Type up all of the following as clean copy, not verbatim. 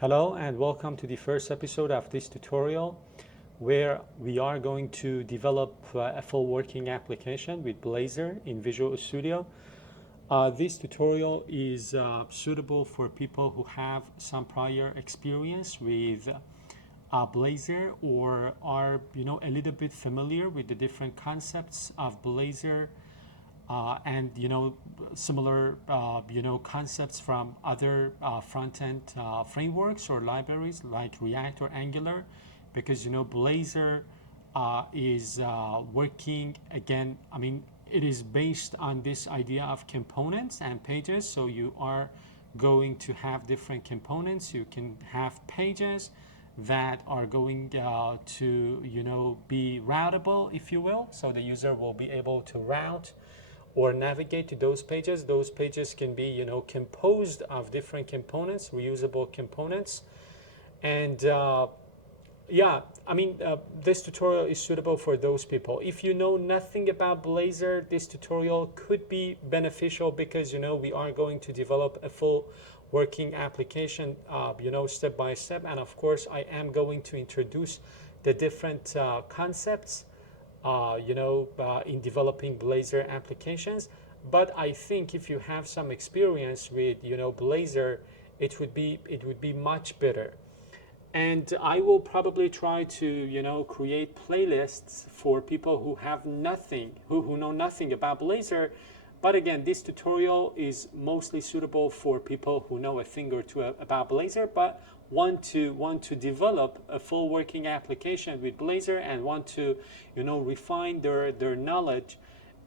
Hello and welcome to the first episode of this tutorial where we are going to develop a full working application with Blazor in Visual Studio. This tutorial is suitable for people who have some prior experience with Blazor or are a little bit familiar with the different concepts of Blazor and similar concepts from other front-end frameworks or libraries like React or Angular, because Blazor is working again. It is based on this idea of components and pages. So you are going to have different components. You can have pages that are going to be routable, if you will. So the user will be able to route or navigate to those pages. Those pages can be, composed of different components, reusable components. And this tutorial is suitable for those people. If you know nothing about Blazor, this tutorial could be beneficial because, we are going to develop a full working application, step by step. And of course, I am going to introduce the different concepts in developing Blazor applications. But I think if you have some experience with Blazor, it would be much better. And I will probably try to create playlists for people who have nothing, who know nothing about Blazor. But again, this tutorial is mostly suitable for people who know a thing or two about Blazor, but want to develop a full working application with Blazor and want to refine their knowledge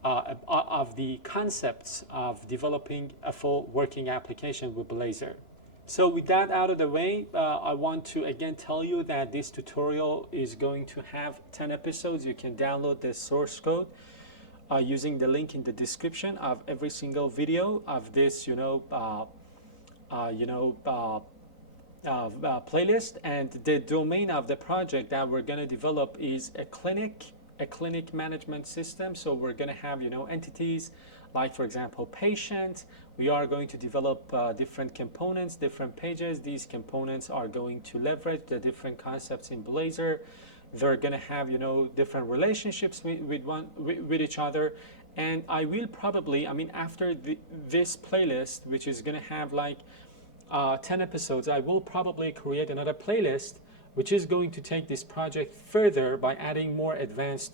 of the concepts of developing a full working application with Blazor. So with that out of the way, I want to again tell you that this tutorial is going to have 10 episodes. You can download the source code using the link in the description of every single video of this playlist. And the domain of the project that we're going to develop is a clinic management system. So we're going to have entities like, for example, patient. We are going to develop different components, different pages. These components are going to leverage the different concepts in Blazor. They're going to have different relationships with each other. And I will probably, after this playlist, which is going to have like 10 episodes, I will probably create another playlist which is going to take this project further by adding more advanced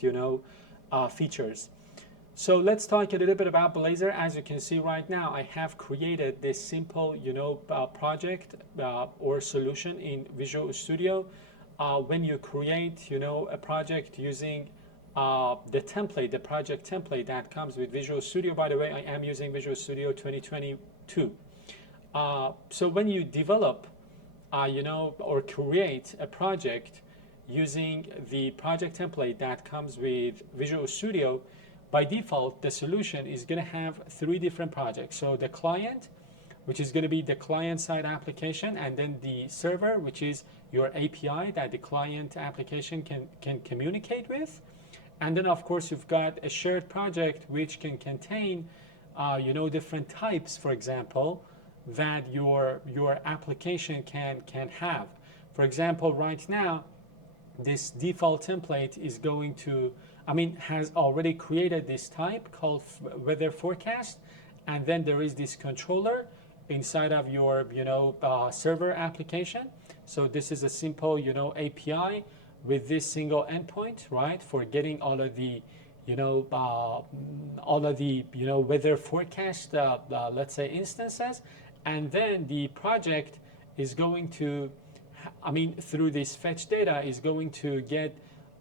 features. So let's talk a little bit about Blazor. As you can see right now, I have created this simple project or solution in Visual Studio. When you create a project using the template, the project template that comes with Visual Studio, by the way, I am using Visual Studio 2022. So when you develop, or create a project using the project template that comes with Visual Studio, by default, the solution is going to have 3 different projects. So the client, which is going to be the client-side application, and then the server, which is your API that the client application can communicate with. And then, of course, you've got a shared project which can contain, different types, for example, that your application can have. For example, right now, this default template is going to, has already created this type called weather forecast, and then there is this controller inside of your server application. So this is a simple API with this single endpoint, right, for getting all of the weather forecast let's say instances. And then the project is going to, through this fetch data, is going to get,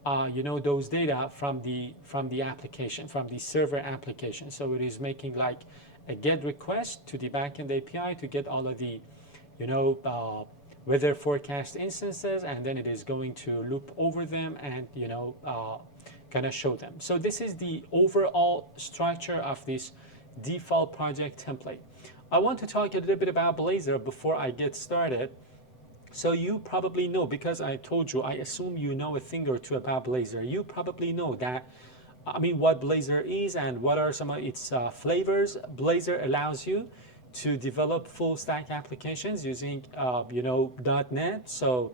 those data from the application, from the server application. So it is making like a GET request to the backend API to get all of the, weather forecast instances, and then it is going to loop over them and, kind of show them. So this is the overall structure of this default project template. I want to talk a little bit about Blazor before I get started. So you probably know, because I told you, I assume you know a thing or two about Blazor. You probably know that, what Blazor is and what are some of its flavors. Blazor allows you to develop full stack applications using .NET. So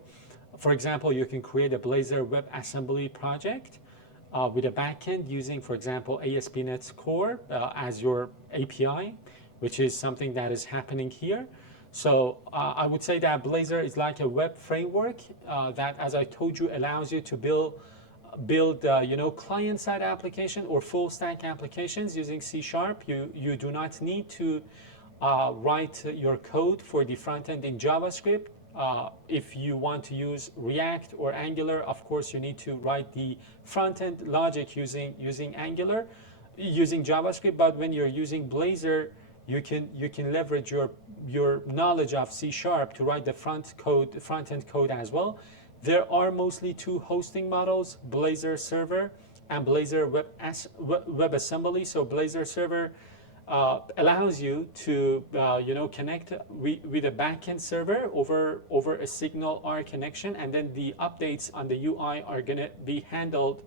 for example, you can create a Blazor WebAssembly project with a backend using, for example, ASP.NET's Core as your API, which is something that is happening here. So I would say that Blazor is like a web framework that, as I told you, allows you to build client-side application or full-stack applications using C#. You do not need to write your code for the front end in JavaScript. If you want to use React or Angular, of course, you need to write the front end logic using Angular, using JavaScript. But when you're using Blazor, you can leverage your knowledge of C# to write the front end code as well. There are mostly two hosting models, Blazor Server and Blazor WebAssembly. So Blazor Server allows you to connect with a backend server over a Signal R connection, and then the updates on the UI are going to be handled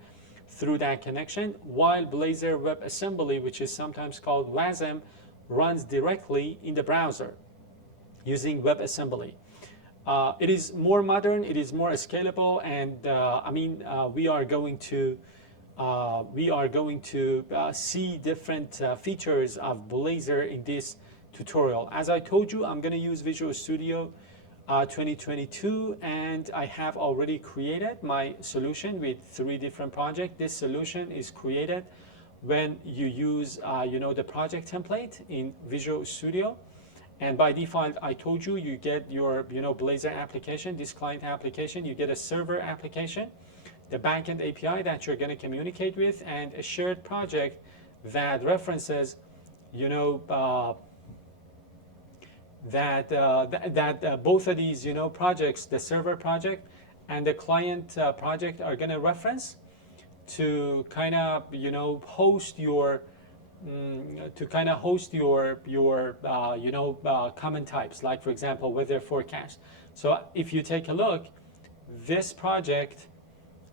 through that connection, while Blazor WebAssembly, which is sometimes called WASM, runs directly in the browser using WebAssembly. It is more modern, it is more scalable, and we are going to see different features of Blazor in this tutorial. As I told you, I'm going to use Visual Studio 2022, and I have already created my solution with 3 different projects. This solution is created when you use the project template in Visual Studio. And by default, I told you, you get your Blazor application, this client application, you get a server application, the backend API that you're going to communicate with, and a shared project that references both of these projects, the server project and the client project, are going to reference to kind of host your common types, like for example weather forecast. So if you take a look, this project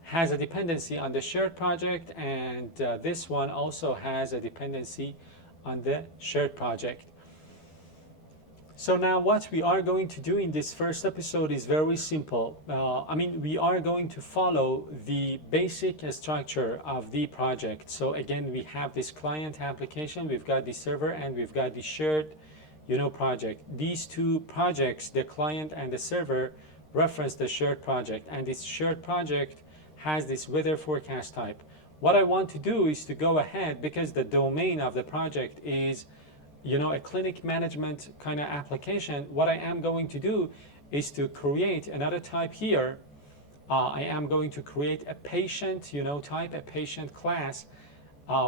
has a dependency on the shared project, and this one also has a dependency on the shared project. So now what we are going to do in this first episode is very simple. We are going to follow the basic structure of the project. So again, we have this client application, we've got the server, and we've got the shared project. These 2 projects, the client and the server, reference the shared project, and this shared project has this weather forecast type. What I want to do is to go ahead, because the domain of the project is a clinic management kind of application. What I am going to do is to create another type here. I am going to create a patient type, a patient class,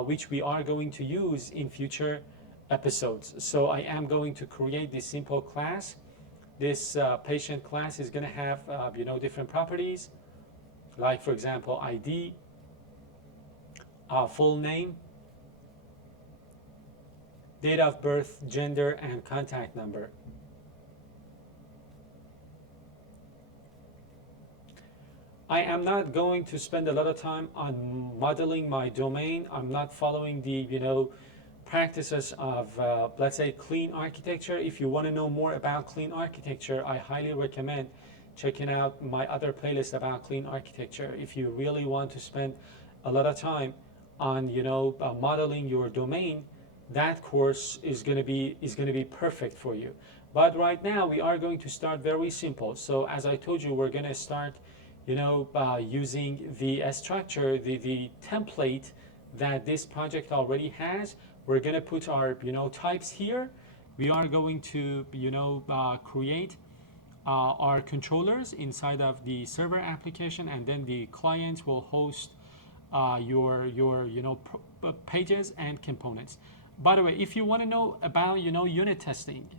which we are going to use in future episodes. So I am going to create this simple class. This patient class is going to have different properties, like for example ID, full name, date of birth, gender, and contact number. I am not going to spend a lot of time on modeling my domain. I'm not following the practices of let's say clean architecture. If you want to know more about clean architecture, I highly recommend checking out my other playlist about clean architecture. If you really want to spend a lot of time on modeling your domain, that course is going to be perfect for you. But right now we are going to start very simple. So as I told you, we're going to start using the structure, the template that this project already has. We're going to put our types here. We are going to create our controllers inside of the server application, and then the client will host your pages and components. By the way, if you want to know about unit testing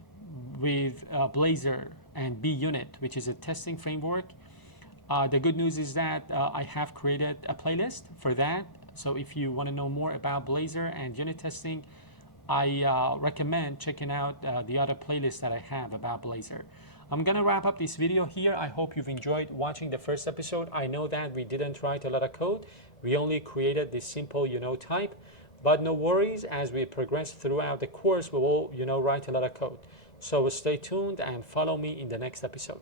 with Blazor and BUnit, which is a testing framework, the good news is that I have created a playlist for that. So if you want to know more about Blazor and unit testing, I recommend checking out the other playlist that I have about Blazor. I'm gonna wrap up this video here. I hope you've enjoyed watching the first episode. I know that we didn't write a lot of code. We only created this simple type. But no worries, as we progress throughout the course, we will, write a lot of code. So stay tuned and follow me in the next episode.